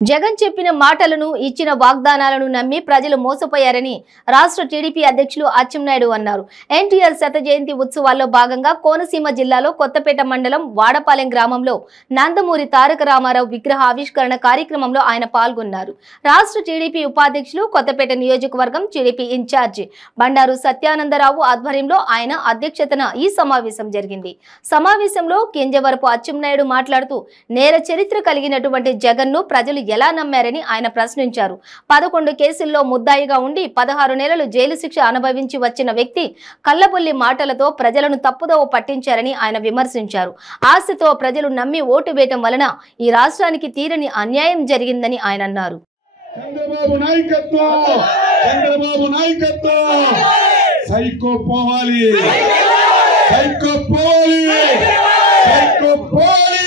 జగన్ చెప్పిన మాటలను ఇచ్చిన వాగ్దానాలను నమ్మి ప్రజలు మోసపోయారని రాష్ట్ర టీడీపీ అధ్యక్షులు అచ్చెన్నాయుడు అన్నారు. ఎన్టీఆర్ శత జయంతి ఉత్సవాల్లో భాగంగా కోనసీమ జిల్లాలో కొత్తపేట మండలం వాడపాలెం గ్రామంలో నందమూరి తారక రామారావు విగ్రహ ఆవిష్కరణ కార్యక్రమంలో ఆయన పాల్గొన్నారు. రాష్ట్ర టీడీపీ ఉపాధ్యక్షులు, కొత్తపేట నియోజకవర్గం టీడీపీ ఇన్ఛార్జి బండారు సత్యానందరావు ఆధ్వర్యంలో ఆయన అధ్యక్షతన ఈ సమావేశం జరిగింది. సమావేశంలో కింజవరపు అచ్చెన్నాయుడు మాట్లాడుతూ నేర చరిత్ర కలిగినటువంటి జగన్ను ప్రజలు ఎలా నమ్మారని ఆయన ప్రశ్నించారు. 11 కేసుల్లో ముద్దాయిగా ఉండి 16 నెలలు జైలు శిక్ష అనుభవించి వచ్చిన వ్యక్తి కల్లబొల్లి మాటలతో ప్రజలను తప్పుదోవ పట్టించారని ఆయన విమర్శించారు. ఆశతో ప్రజలు నమ్మి ఓటు వేయటం వలన ఈ రాష్ట్రానికి తీరని అన్యాయం జరిగిందని ఆయన అన్నారు. చంద్రబాబు నాయకత్వం సైకో పోవాలి, సైకో పోవాలి, సైకో పోవాలి,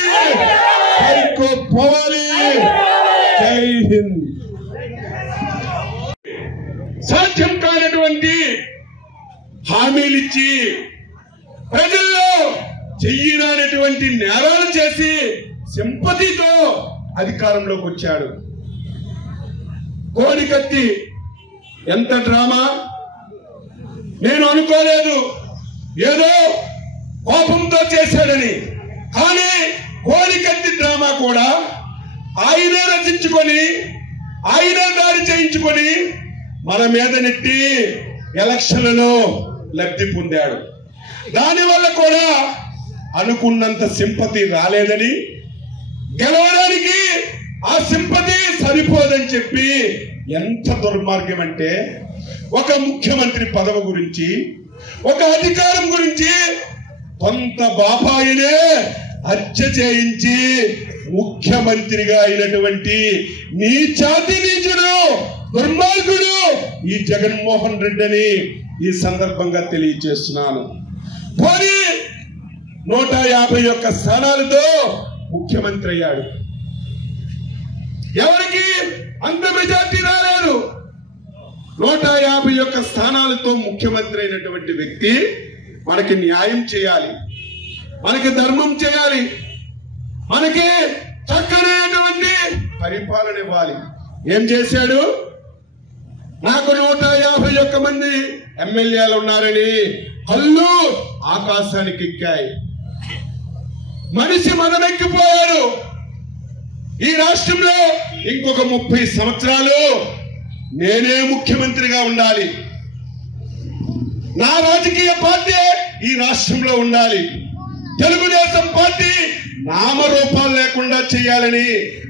సైకో పోవాలి. జై హింద్. సాధ్యం కానటువంటి హామీలిచ్చి ప్రజల్లో చెయ్యనటువంటి నేరాలు చేసి సింపతితో అధికారంలోకి వచ్చాడు. కోడికత్తి ఎంత డ్రామా నేను అనుకోలేదు, ఏదో కోపంతో చేశాడని. కానీ కోడికత్తి డ్రామా కూడా ఆయనే రచించుకొని ఆయనే దాడి చేయించుకొని మన మీద నెట్టి ఎలక్షన్లలో లబ్ధి పొందాడు. దానివల్ల కూడా అనుకున్నంత సింపతి రాలేదని, గెలవడానికి ఆ సింపతి సరిపోదని చెప్పి ఎంత దుర్మార్గం అంటే ఒక ముఖ్యమంత్రి పదవి గురించి, ఒక అధికారం గురించి కొంత బాబాయినే హత్య చేయించి ముఖ్యమంత్రిగా అయినటువంటి నీచాతి నీచుడు, దుర్మార్గుడు ఈ జగన్మోహన్ రెడ్డి అని ఈ సందర్భంగా తెలియజేస్తున్నాను. పోనీ 151 స్థానాలతో ముఖ్యమంత్రి అయ్యాడు. ఎవరికి అంత మెజార్టీ రాలేదు. 151 స్థానాలతో ముఖ్యమంత్రి అయినటువంటి వ్యక్తి మనకి న్యాయం చేయాలి, మనకి ధర్మం చేయాలి, మనకి చక్కనైనటువంటి పరిపాలన ఇవ్వాలి. ఏం చేశాడు? నాకు 151 మంది ఎమ్మెల్యేలు ఉన్నారని కళ్ళు ఆకాశానికి ఎక్కాయి. మనిషి మనమెక్కిపోయారు. ఈ రాష్ట్రంలో ఇంకొక 30 సంవత్సరాలు నేనే ముఖ్యమంత్రిగా ఉండాలి, నా రాజకీయ పార్టీ ఈ రాష్ట్రంలో ఉండాలి, తెలుగుదేశం పార్టీ నామరూపాలు లేకుండా చేయాలని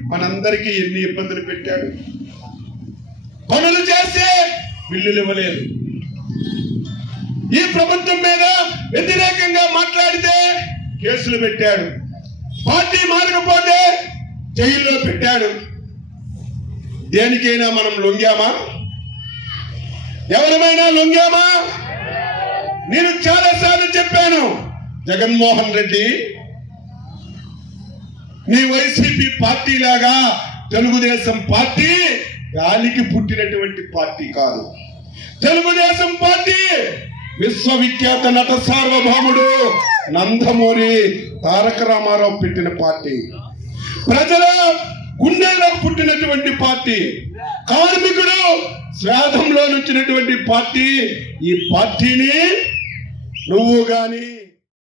మనందరికీ ఎన్ని ఇబ్బందులు పెట్టాడు. పనులు చేస్తే బిల్లులు ఇవ్వలేదు. ఈ ప్రభుత్వం మీద వ్యతిరేకంగా మాట్లాడితే కేసులు పెట్టాడు. పార్టీ మారకపోతే జైల్లో పెట్టాడు. దేనికైనా మనం లొంగామా? ఎవరిమైనా లొంగామా? నేను చాలాసార్లు చెప్పాను, జగన్మోహన్ రెడ్డి నీ వైసీపీ పార్టీ లాగా తెలుగుదేశం పార్టీ గాలికి పుట్టినటువంటి పార్టీ కాదు. తెలుగుదేశం పార్టీ విశ్వవిఖ్యాత నట సార్వభౌముడు నందమూరి తారక రామారావు పెట్టిన పార్టీ, ప్రజల గుండెల్లో పుట్టినటువంటి పార్టీ, కార్మికుడు స్వేదంలో నుంచినటువంటి పార్టీ. ఈ పార్టీని నువ్వు గాని